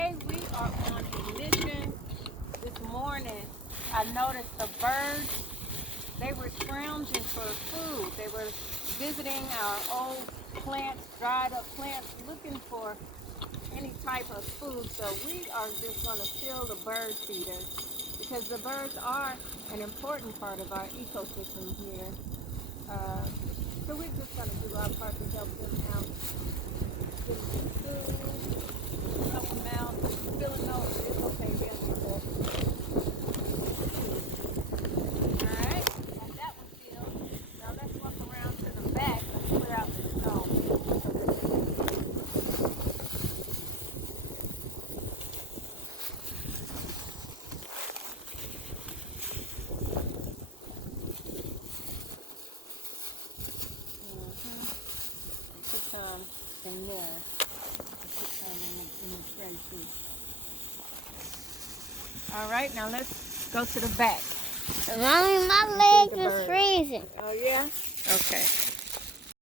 today we are on a mission. This morning I noticed the birds, they were scrounging for food. They were visiting our old plants, dried up plants, looking for any type of food. So we are just going to fill the bird feeders because the birds are an important part of our ecosystem here. So we're just going to do our part to help them out, give them food, help them out, filling those. It's okay, we'll get that. All right, got that one filled. Now let's walk around to the back and clear out the snow. Put some in there. Put some in the tray too. All right, now let's go to the back. Mommy, my legs is freezing. Oh yeah? Okay.